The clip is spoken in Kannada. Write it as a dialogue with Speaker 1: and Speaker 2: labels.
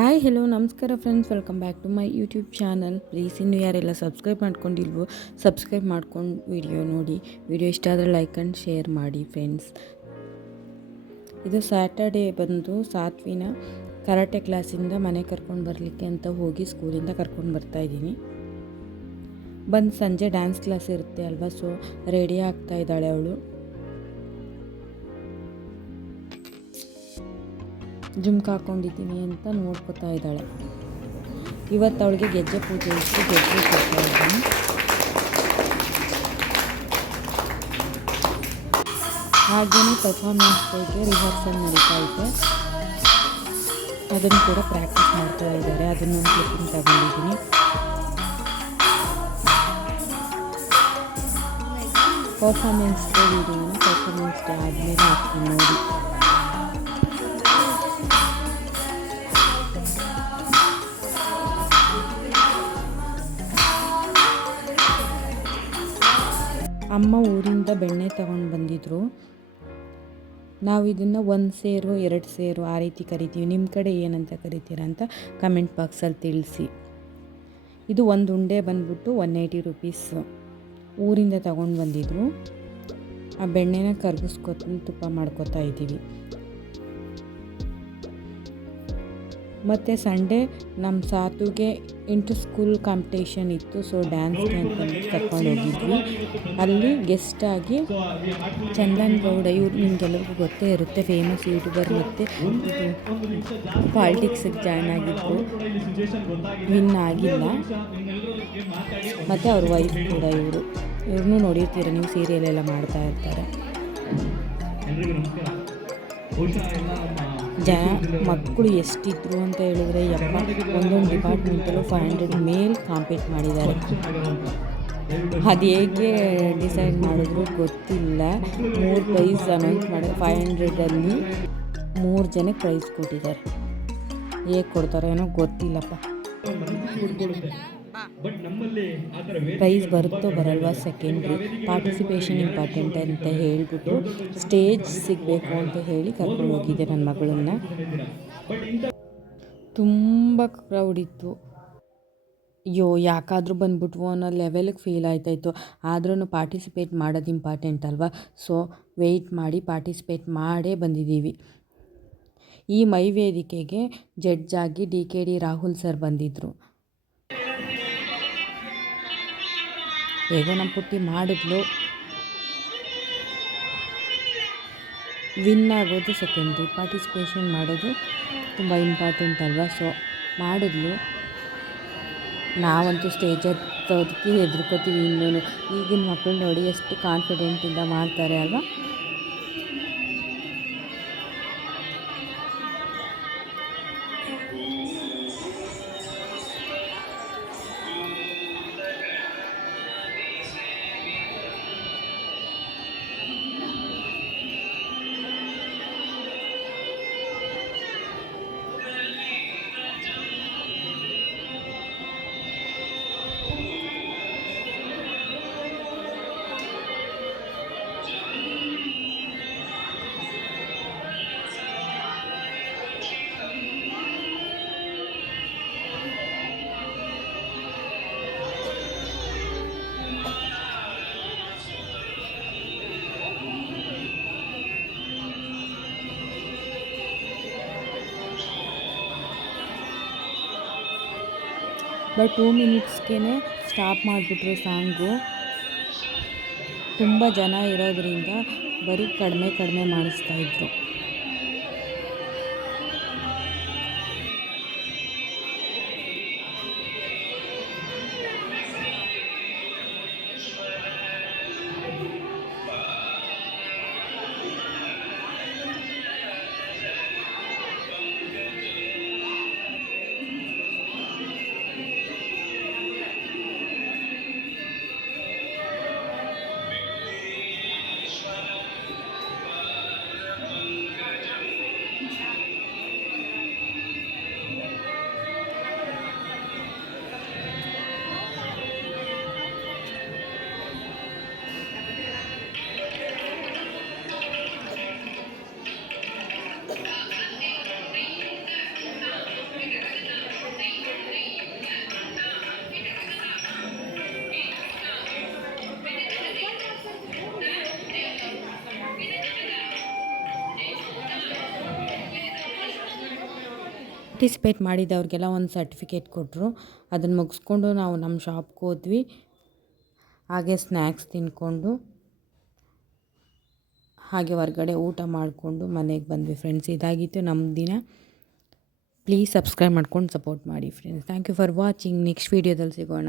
Speaker 1: ಹಾಯ್ ಹಲೋ ನಮಸ್ಕಾರ friends welcome back to my YouTube channel please ಇನ್ನು ಯಾರೆಲ್ಲ ಸಬ್ಸ್ಕ್ರೈಬ್ ಮಾಡ್ಕೊಂಡಿಲ್ವೋ ಸಬ್ಸ್ಕ್ರೈಬ್ ಮಾಡ್ಕೊಂಡು ವಿಡಿಯೋ ನೋಡಿ. ವಿಡಿಯೋ ಇಷ್ಟ ಆದರೆ ಲೈಕ್ ಆ್ಯಂಡ್ ಶೇರ್ ಮಾಡಿ ಫ್ರೆಂಡ್ಸ್ ಇದು ಸ್ಯಾಟರ್ಡೇ ಬಂದು ಸಾತ್ವಿನ ಕರಾಟೆ ಕ್ಲಾಸಿಂದ ಮನೆ ಕರ್ಕೊಂಡು ಬರಲಿಕ್ಕೆ ಅಂತ ಹೋಗಿ ಸ್ಕೂಲಿಂದ ಕರ್ಕೊಂಡು ಬರ್ತಾ ಇದ್ದೀನಿ. ಬಂದು ಸಂಜೆ ಡ್ಯಾನ್ಸ್ ಕ್ಲಾಸ್ ಇರುತ್ತೆ ಅಲ್ವಾ ಸೊ ರೆಡಿ ಆಗ್ತಾ ಇದ್ದಾಳೆ ಅವಳು. ಜುಮ್ಕ ಹಾಕೊಂಡಿದ್ದೀನಿ ಅಂತ ನೋಡ್ಕೊತಾ ಇದ್ದಾಳೆ. ಇವತ್ತು ಅವಳಿಗೆ ಗೆಜ್ಜೆ ಪೂಜೆ ಇತ್ತು ಗೆಜ್ಜೆ ಕೊಡ್ತಾ ಇದ್ದೀನಿ. ಹಾಗೆಯೇ ಪರ್ಫಾರ್ಮೆನ್ಸ್ ಬಗ್ಗೆ ರಿಹರ್ಸಲ್ ನಡೀತಾ ಇದೆ. ಅದನ್ನು ಕೂಡ ಪ್ರಾಕ್ಟೀಸ್ ಮಾಡ್ತಾ ಇದ್ದಾರೆ. ಅದನ್ನೊಂದು ಕ್ಲಿಪ್ಪಿಂಗ್ ತಗೊಂಡಿದ್ದೀನಿ. ಪರ್ಫಾರ್ಮೆನ್ಸ್ ಡೇ ವಿಡಿಯೋನ ಪರ್ಫಾರ್ಮೆನ್ಸ್ ಡೇ ಆದಮೇಲೆ ಹಾಕ್ತೀನಿ ನೋಡಿ. ಅಮ್ಮ ಊರಿಂದ ಬೆಣ್ಣೆ ತಗೊಂಡು ಬಂದಿದ್ರು. ನಾವು ಇದನ್ನು ಒಂದು ಸೇರು, ಎರಡು ಸೇರು ಆ ರೀತಿ ಕರಿತೀವಿ. ನಿಮ್ಮ ಕಡೆ ಏನಂತ ಕರಿತೀರ ಅಂತ ಕಮೆಂಟ್ ಬಾಕ್ಸಲ್ಲಿ ತಿಳಿಸಿ. ಇದು ಒಂದು ಉಂಡೆ ಬಂದ್ಬಿಟ್ಟು ಒನ್ ಏಯ್ಟಿ ರುಪೀಸ್ ಊರಿಂದ ತಗೊಂಡು ಬಂದಿದ್ರು. ಆ ಬೆಣ್ಣೆನ ಕರ್ಗಿಸ್ಕೊತ ತುಪ್ಪ ಮಾಡ್ಕೊತಾ ಇದ್ದೀವಿ. ಮತ್ತು ಸಂಡೇ ನಮ್ಮ ಸಾತುಗೆ ಇಂಟರ್ ಸ್ಕೂಲ್ ಕಾಂಪಿಟೇಷನ್ ಇತ್ತು. ಸೊ ಡ್ಯಾನ್ಸ್ಗೆ ಅಂತ ಕರ್ಕೊಂಡು ಹೋಗಿದ್ವಿ. ಅಲ್ಲಿ ಗೆಸ್ಟಾಗಿ ಚಂದನ್ ಗೌಡ ಇವ್ರು ನಿಮಗೆಲ್ಲರಿಗೂ ಗೊತ್ತೇ ಇರುತ್ತೆ. ಫೇಮಸ್ ಯೂಟ್ಯೂಬರ್ ಮತ್ತು ಪಾಲಿಟಿಕ್ಸಿಗೆ ಜಾಯ್ನ್ ಆಗಿದ್ರು ವಿನ್ ಆಗಿಲ್ಲ. ಮತ್ತು ಅವ್ರ ವೈಫ್ ಕೂಡ ಇವರು. ಇವ್ರನ್ನೂ ನೋಡಿರ್ತೀರ ನೀವು ಸೀರಿಯಲ್ ಎಲ್ಲ ಮಾಡ್ತಾ ಇರ್ತಾರೆ. ಜನ ಮಕ್ಕಳು ಎಷ್ಟಿದ್ರು ಅಂತ ಹೇಳಿದ್ರೆ ಯಪ್ಪ, ಒಂದೊಂದು ಡಿಪಾರ್ಟ್ಮೆಂಟಲ್ಲೂ ಫೈವ್ ಹಂಡ್ರೆಡ್ ಮೇಲ್ ಕಾಂಪೀಟ್ ಮಾಡಿದ್ದಾರೆ. ಅದು ಹೇಗೆ ಡಿಸೈಡ್ ಮಾಡಿದ್ರು ಗೊತ್ತಿಲ್ಲ. ಮೂರು ಪ್ರೈಸ್ ಅನೌನ್ಸ್ ಮಾಡಿ ಫೈವ್ ಹಂಡ್ರೆಡಲ್ಲಿ ಮೂರು ಜನಕ್ಕೆ ಪ್ರೈಸ್ ಕೊಟ್ಟಿದ್ದಾರೆ. ಹೇಗೆ ಕೊಡ್ತಾರೋ ಏನೋ ಗೊತ್ತಿಲ್ಲಪ್ಪ. ಪ್ರೈಸ್ ಬರುತ್ತೋ ಬರಲ್ವಾ ಸೆಕೆಂಡ್ರಿ? ಪಾರ್ಟಿಸಿಪೇಷನ್ ಇಂಪಾರ್ಟೆಂಟ್ ಅಂತ ಹೇಳಿಬಿಟ್ಟು ಸ್ಟೇಜ್ ಸಿಗಬೇಕು ಅಂತ ಹೇಳಿ ಕರ್ಕೊಂಡು ಹೋಗಿದ್ದೆ ನನ್ನ ಮಗಳನ್ನು. ತುಂಬ ಕ್ರೌಡ್ ಇತ್ತು. ಅಯ್ಯೋ, ಯಾಕಾದರೂ ಬಂದ್ಬಿಟ್ವು ಅನ್ನೋ ಲೆವೆಲ್ಗೆ ಫೀಲ್ ಆಯ್ತಾಯಿತ್ತು ಆದ್ರೂ ಪಾರ್ಟಿಸಿಪೇಟ್ ಮಾಡೋದು ಇಂಪಾರ್ಟೆಂಟ್ ಅಲ್ವಾ? ಸೊ ವೆಯ್ಟ್ ಮಾಡಿ ಪಾರ್ಟಿಸಿಪೇಟ್ ಮಾಡೇ ಬಂದಿದ್ದೀವಿ. ಈ ಮೈ ವೇದಿಕೆಗೆ ಜಡ್ಜ್ ಆಗಿ D K D Rahul sir ಬಂದಿದ್ದರು ಹೇಗೋ ನಮ್ಮ ಪುಟ್ಟಿ ಮಾಡಿದ್ಲು. ವಿನ್ ಆಗೋದು ಸೆಕೆಂಡ್ರಿ. ಪಾರ್ಟಿಸಿಪೇಷನ್ ಮಾಡೋದು ತುಂಬ ಇಂಪಾರ್ಟೆಂಟ್ ಅಲ್ವಾ? ಸೊ, ಮಾಡಿದ್ಲು. ನಾವಂತೂ ಸ್ಟೇಜ್ ಹತ್ತೋದಕ್ಕೆ ಹೆದರ್ಕೋತೀವಿ ಇನ್ನೂ ಈಗಿನ ಮಕ್ಕಳು ನೋಡಿ ಎಷ್ಟು ಕಾನ್ಫಿಡೆಂಟಿಂದ ಮಾಡ್ತಾರೆ ಅಲ್ವಾ? ಬಟ್ ಟೂ ಮಿನಿಟ್ಸ್ಗೆ ಸ್ಟಾಪ್ ಮಾಡಿಬಿಟ್ರು ಸಾಂಗು. ತುಂಬ ಜನ ಇರೋದರಿಂದ ಬರೀ ಕಡಿಮೆ ಕಡಿಮೆ ಮಾಡಿಸ್ತಾಯಿದ್ರು ಪಾರ್ಟಿಸಿಪೇಟ್ ಮಾಡಿದವ್ರಿಗೆಲ್ಲ ಒಂದು ಸರ್ಟಿಫಿಕೇಟ್ ಕೊಟ್ಟರು ಅದನ್ನು ಮುಗಿಸ್ಕೊಂಡು ನಾವು ನಮ್ಮ ಶಾಪ್ಗೆ ಹೋದ್ವಿ. ಹಾಗೆ ಸ್ನ್ಯಾಕ್ಸ್ ತಿಂದ್ಕೊಂಡು ಹಾಗೆ ಹೊರಗಡೆ ಊಟ ಮಾಡಿಕೊಂಡು ಮನೆಗೆ ಬಂದ್ವಿ ಫ್ರೆಂಡ್ಸ್. ಇದಾಗಿತ್ತು ನಮ್ಮ ದಿನ. ಪ್ಲೀಸ್ ಸಬ್ಸ್ಕ್ರೈಬ್ ಮಾಡ್ಕೊಂಡು ಸಪೋರ್ಟ್ ಮಾಡಿ friends. Thank you for watching. Next ವೀಡಿಯೋದಲ್ಲಿ ಸಿಗೋಣ.